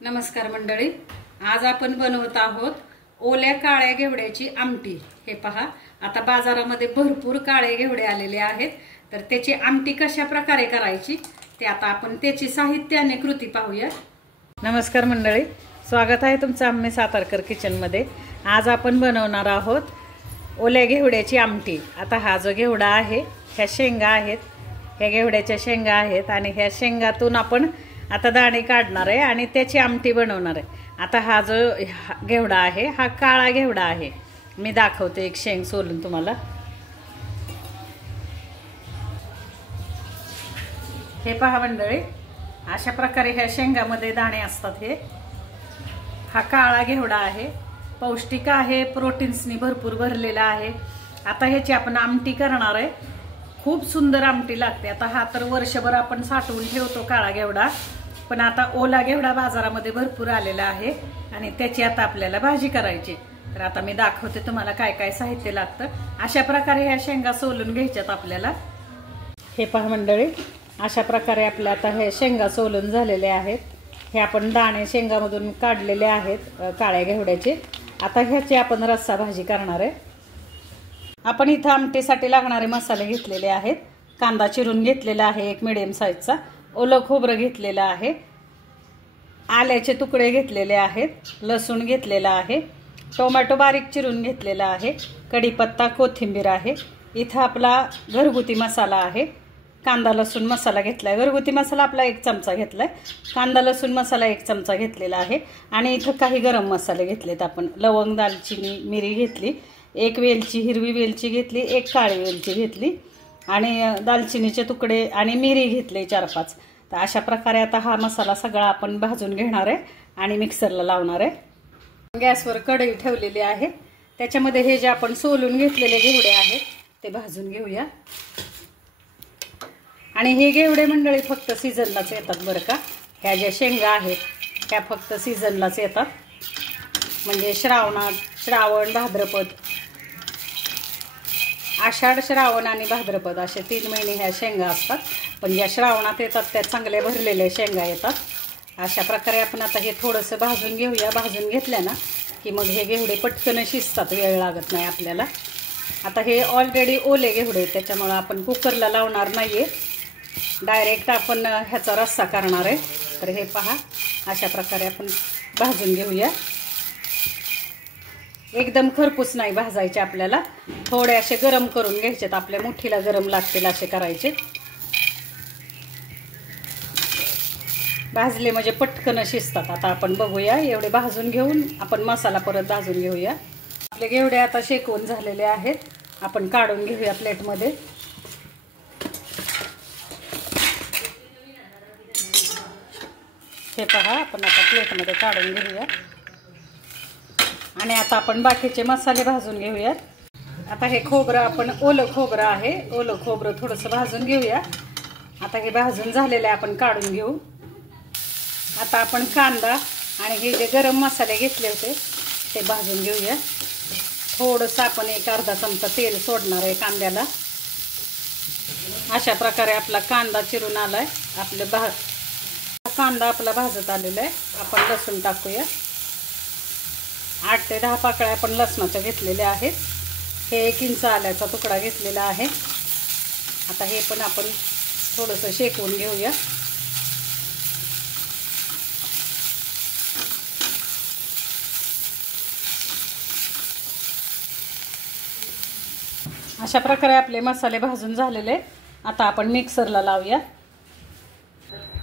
नमस्कार मंडळी, आज आपण बनवत आहोत ओल्या काळ्या घेवड्याची आमटी। हे पहा, आता बाजारामध्ये भरपूर काळे घेवडे आलेले आहेत, तर त्याची आमटी कशा प्रकारे करायची ते आता आपण त्याची साहित्य आणि कृती पाहूया। नमस्कार मंडळी, स्वागत आहे तुमचं आम्ही सातारकर किचन मध्ये। आज आपण बनवणार आहोत ओल्या घेवड्याची आमटी। आता हा जो घेवडा आहे, ह्या शेंगा आहेत, ह्या घेवड्याच्या शेंगा आहेत आणि ह्या शेंगातून आपण आता दाणे काढणार आहे आणि त्याची आमटी बनवणार आहे। आता हा जो घेवडा आहे हा काळा घेवडा आहे। मी दाखवते एक शेंग सोलून तुम्हाला। हे पहा मंडळी, अशा प्रकारे ह्या शेंगामध्ये दाणे असतात। हा काळा घेवडा आहे, पौष्टिक आहे, प्रोटीन्सनी भरपूर भरलेला आहे। आता ह्याची आपण आमटी करणार आहे, खूप सुंदर आमटी लागते। आता हा तर वर्षभर आपण साठवून ठेवतो काळा घेवडा, पण आता ओला घेवडा बाजारामध्ये भरपूर आलेला आहे आणि त्याची आता आपल्याला भाजी करायची। तर आता मी दाखवते तुम्हाला काय काय साहित्य लागतं। अशा प्रकारे ह्या शेंगा सोलून घ्यायच्यात आपल्याला। हे पहा मंडळी, अशा प्रकारे आपल्या आता हे शेंगा सोलून झालेले आहेत। हे आपण दाणे शेंगामधून काढलेले आहेत काळ्या घेवड्याचे। आता ह्याची आपण रस्सा भाजी करणार आहे। आपण इथं आमटीसाठी लागणारे मसाले घेतलेले आहेत। कांदा चिरून घेतलेला आहे एक मीडियम साईजचा, ओलं खोबरं घेतलेलं आहे, आल्याचे तुकडे घेतलेले आहेत, लसूण घेतलेला आहे, टोमॅटो बारीक चिरून घेतलेला आहे, कढीपत्ता, कोथिंबीर आहे। इथं आपला घरगुती मसाला आहे, कांदा लसूण मसाला घेतलाय। घरगुती मसाला आपला 1 चमचा घेतलाय, कांदा लसूण मसाला 1 चमचा घेतलेला आहे आणि इथं काही गरम मसाले घेतलेत आपण। लवंग, दालचिनी, मिरी घेतली, 1 वेलची, हिरवी वेलची घेतली, 1 काळी वेलची घेतली आणि दालचिनीचे तुकडे आणि मिरी घेतले 4-5। तर अशा प्रकारे आता हा मसाला सगळा आपण भाजून घेणार आहे आणि मिक्सरला लावणार आहे। गॅसवर कढई ठेवलेली आहे, त्याच्यामध्ये हे जे आपण सोलून घेतलेले घेवडे आहेत ते भाजून घेऊया। आणि हे घेवडे मंडळी फक्त सीझनलाच येतात बरं का। ह्या ज्या शेंगा आहेत ह्या फक्त सीझनलाच येतात, म्हणजे श्रावण, भाद्रपद, आषाढ, श्रावण आणि भाद्रपद असे 3 महिने ह्या शेंगा असतात। पण ज्या श्रावणात येतात त्या चांगल्या भरलेल्या शेंगा येतात। अशा प्रकारे आपण आता हे थोडंसं भाजून घेऊया। भाजून घेतल्या ना की मग हे घेवडे पटकन शिजतात, वेळ लागत नाही आपल्याला। आता हे ऑलरेडी ओले घेवडे आहेत, त्याच्यामुळे आपण कुकरला लावणार नाहीये, डायरेक्ट आपण ह्याचा रस्सा करणार आहे। तर हे पहा, अशा प्रकारे आपण भाजून घेऊया। एकदम खरपूस नाही भाजायचे आपल्याला, थोडे असे गरम करून घ्यायचे, आपल्या मुठीला गरम लागतील असे करायचे। भाजले म्हणजे पटकन शिजतात। आता आपण बघूया, एवढे भाजून घेऊन आपण मसाला परत भाजून घेऊया। आपले घेवडे आता शेकवून झालेले आहेत, आपण काढून घेऊया प्लेटमध्ये। हे पहा, आपण आता प्लेटमध्ये काढून घेऊया आणि आता आपण बाकीचे मसाले भाजून घेऊयात। आता हे खोबरं, आपण ओलं खोबरं आहे, ओलं खोबरं थोडंसं भाजून घेऊया। आता हे भाजून झालेले आपण काढून घेऊ। आता आपण कांदा आणि हे जे गरम मसाले घेतले होते ते भाजून घेऊया। थोडंसं आपण 1 अर्धा चमचा तेल सोडणार आहे कांद्याला। अशा प्रकारे आपला कांदा चिरून आलाय। कांदा आपला भाजत आलेला आहे। आपण लसूण टाकूया, 8 ते 10 पाकळ्या आपण लसणाच्या घेतलेल्या आहेत। हे 1 इंच आल्याचा तुकडा घेतलेला आहे। आता हे पण आपण थोडंसं शेकवून घेऊया। अशा प्रकारे आपले मसाले भाजून झालेले। आता आपण मिक्सरला लावूया।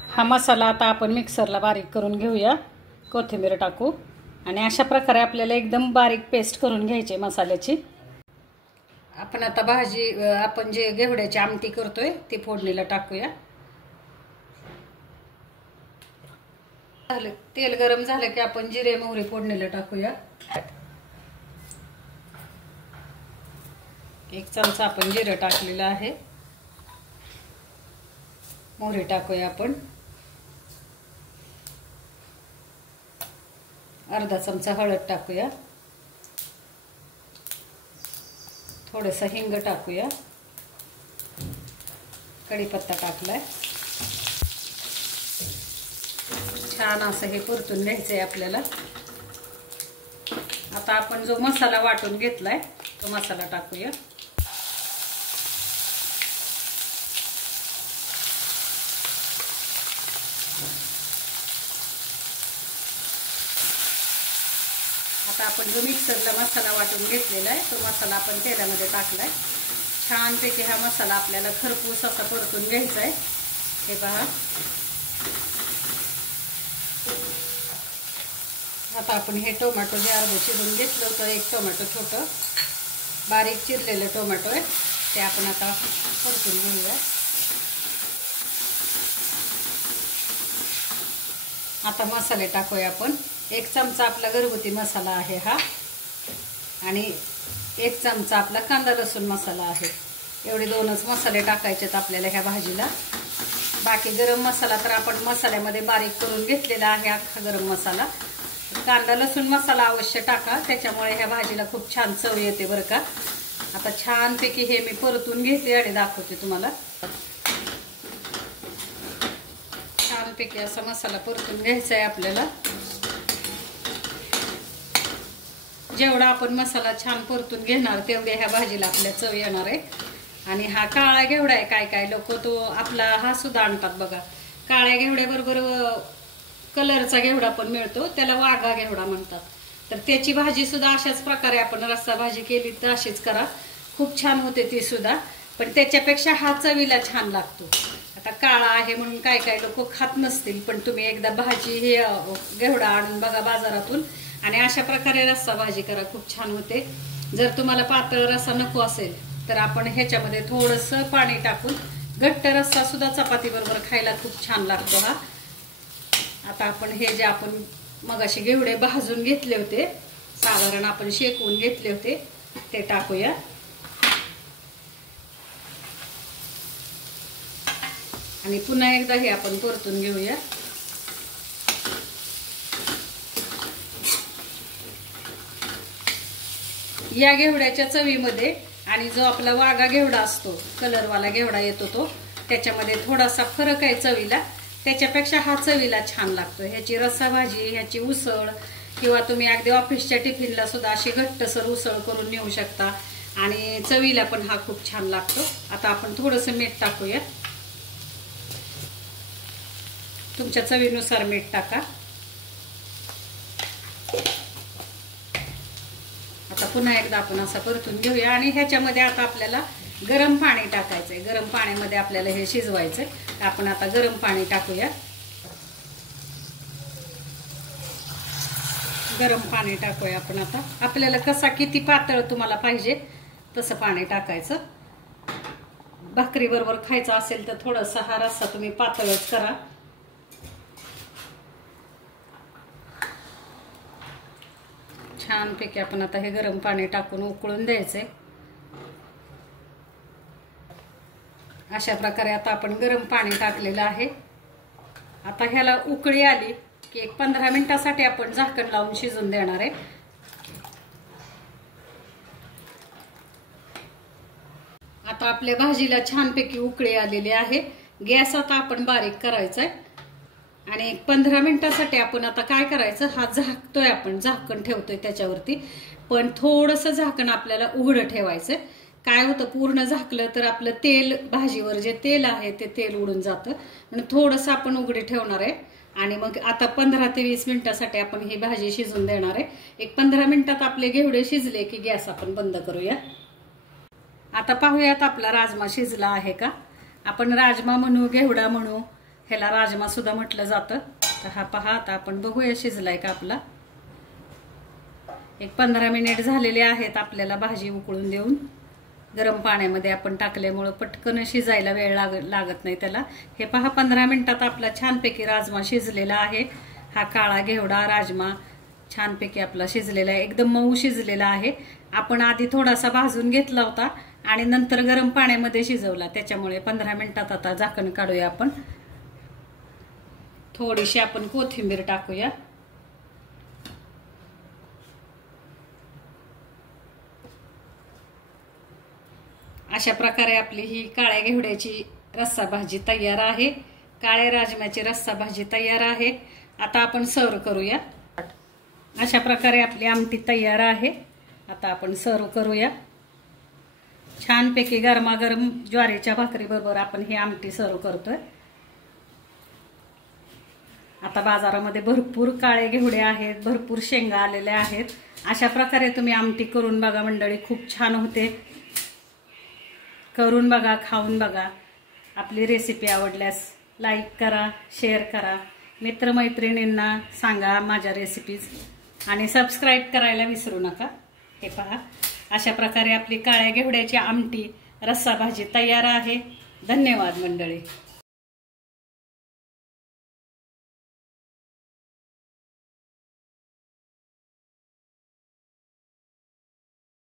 हा मसाला आता आपण मिक्सरला बारीक करून घेऊया, कोथिंबीर टाकू आणि अशा प्रकारे आपल्याला एकदम बारीक पेस्ट करून घ्यायची मसाल्याची। आपण आता आपण जे घेवड्याची आमटी करतोय ती फोडणीला टाकूया। तेल गरम झालं की आपण जिरे मोहरी फोडणीला टाकूया। 1 चमचा आपण जिरे टाकलेलं आहे, मोहरी टाकूया आपण। अर्धा चमचा हळद टाकूया, थोडंसं हिंग टाकूया, कढीपत्ता टाकलाय, छान असं हे परतून घ्यायचंय आपल्याला। आता आपण जो मसाला वाटून घेतलाय तो मसाला टाकूया। आता आपण जो मिक्सरला मसाला वाटून घेतलेला आहे तो मसाला आपण तेलामध्ये टाकलाय। छानपैकी हा मसाला आपल्याला खरपूस असा परतून घ्यायचा आहे। हे पहा, आता आपण हे टोमॅटो जे अर्धे चिरून घेतलं होतं, एक टोमॅटो छोटं बारीक चिरलेलं टोमॅटो आहे ते आपण आता परतून घेऊया। आता मसाले टाकूया आपण। 1 चमचा आपला घरगुती मसाला आहे हा, आणि 1 चमचा आपला कांदा लसूण मसाला आहे। एवढे 2च मसाले टाकायचेत आपल्याला ह्या भाजीला। बाकी गरम मसाला तर आपण मसाल्यामध्ये बारीक करून घेतलेला आहे, अख्खा गरम मसाला। कांदा लसूण मसाला अवश्य टाका, त्याच्यामुळे ह्या भाजीला खूप छान चव येते बरं का। आता छानपैकी हे मी परतून घेते आणि दाखवते तुम्हाला। छानपैकी असा मसाला परतून घ्यायचा आहे आपल्याला। जेवढा आपण मसाला छान परतून घेणार तेवढे ह्या भाजीला आपल्या चव येणार आहे। आणि हा काळा घेवडा आहे, काय काय लोक तो आपला हा सुद्धा आणतात बघा। काळ्या घेवड्याबरोबर कलरचा घेवडा पण मिळतो, त्याला वाघा घेवडा म्हणतात। तर त्याची भाजी सुद्धा अशाच प्रकारे आपण रस्सा भाजी केली तर अशीच करा, खूप छान होते ती सुद्धा। पण त्याच्यापेक्षा हा चवीला छान लागतो। आता काळा आहे म्हणून काय काय लोक खात नसतील, पण तुम्ही एकदा भाजी हे घेवडा आणून बघा बाजारातून आणि अशा प्रकारे रस्सा भाजी करा, खूप छान होते। जर तुम्हाला पातळ रस्सा नको असेल तर आपण ह्याच्यामध्ये थोडंसं पाणी टाकून घट्ट रस्सा सुद्धा चपाती बरोबर खायला खूप छान लागतो हा। आता आपण हे जे आपण मगाशी घेवडे भाजून घेतले होते, साधारण आपण शेकवून घेतले होते, ते टाकूया। आणि पुन्हा एकदा हे आपण परतून घेऊया। या घेवड्याच्या चवीमध्ये आणि जो आपला वाघा घेवडा असतो, कलरवाला घेवडा येतो तो, त्याच्यामध्ये थोडासा फरक आहे चवीला। त्याच्यापेक्षा हा चवीला छान लागतो। ह्याची रस्सा भाजी, ह्याची उसळ, किंवा तुम्ही अगदी ऑफिसच्या टिफिनला सुद्धा अशी घट्टसर उसळ करून नेऊ शकता आणि चवीला पण हा खूप छान लागतो। आता आपण थोडंसं मीठ टाकूया, तुमच्या चवीनुसार मीठ टाका। आता पुन्हा एकदा आपण असं परतून घेऊया आणि ह्याच्यामध्ये आता आपल्याला गरम पाणी टाकायचंय। गरम पाण्यामध्ये आपल्याला हे शिजवायचंय। आपण आता गरम पाणी टाकूया। गरम पाणी टाकूया आपण आता। आपल्याला कसा किती पातळ तुम्हाला पाहिजे तसं पाणी टाकायचं। भाकरी बरोबर खायचं असेल तर थोडासा हा रस्सा तुम्ही पातळच करा। छानपैकी आपण आता हे गरम पाणी टाकून उकळून द्यायचंय। अशा प्रकारे आता आपण गरम पाणी टाकलेलं आहे। आता ह्याला उकळी आली की एक 15 मिनिटासाठी आपण झाकण लावून शिजून देणार आहे। आता आपल्या भाजीला छानपैकी उकळी आलेली आहे। गॅस आता आपण बारीक करायचा आहे आणि 15 मिनिटासाठी आपण आता काय करायचं, हा झाकतोय आपण, झाकण ठेवतोय त्याच्यावरती, पण थोडंसं झाकण आपल्याला उघडं ठेवायचं। काय होतं, पूर्ण झाकलं तर आपलं तेल, भाजीवर जे तेल आहे ते तेल उडून जातं, म्हणून थोडंसं आपण उघडे ठेवणार आहे। आणि मग आता 15 ते 20 मिनिटासाठी आपण ही भाजी शिजून देणार आहे। एक 15 मिनिटात आपले घेवडे शिजले की गॅस आपण बंद करूया। आता पाहूयात आपला राजमा शिजला आहे का। आपण राजमा म्हणू, घेवडा म्हणू, ह्याला राजमा सुद्धा म्हटलं जातं। तर हा पहा, आता आपण बघूया शिजलाय का आपला। एक 15 मिनिट झालेले आहेत आपल्याला भाजी उकळून देऊन। गरम पाण्यामध्ये आपण टाकल्यामुळे पटकन शिजायला वेळ लागत नाही त्याला। हे पहा, 15 मिनिटात आपला छानपैकी राजमा शिजलेला आहे। हा काळा घेवडा राजमा छानपैकी आपला शिजलेला आहे, एकदम मऊ शिजलेला आहे। आपण आधी थोडासा भाजून घेतला होता आणि नंतर गरम पाण्यामध्ये शिजवला, त्याच्यामुळे 15 मिनिटात आता झाकण काढूया आपण। थोडीशी आपण कोथिंबीर टाकूया। अशा प्रकारे आपली ही काळ्या घेवड्याची रस्सा भाजी तयार आहे। काळ्या राजम्याची रस्सा भाजी तयार आहे। आता आपण सर्व करूया। अशा प्रकारे आपली आमटी तयार आहे। आता आपण सर्व करूया। छानपैकी गरमागरम ज्वारीच्या भाकरी बरोबर आपण ही आमटी सर्व करतोय। आता बाजारामध्ये भरपूर काळे घेवडे आहेत, भरपूर शेंगा आलेल्या आहेत। अशा प्रकारे तुम्ही आमटी करून बघा मंडळी, खूप छान होते। करून बघा, खाऊन बघा। आपली रेसिपी आवडल्यास लाईक करा, शेअर करा, मित्रमैत्रिणींना सांगा माझ्या रेसिपीज, आणि सबस्क्राईब करायला विसरू नका। हे पहा, अशा प्रकारे आपली काळ्या घेवड्याची आमटी रस्सा भाजी तयार आहे। धन्यवाद मंडळी।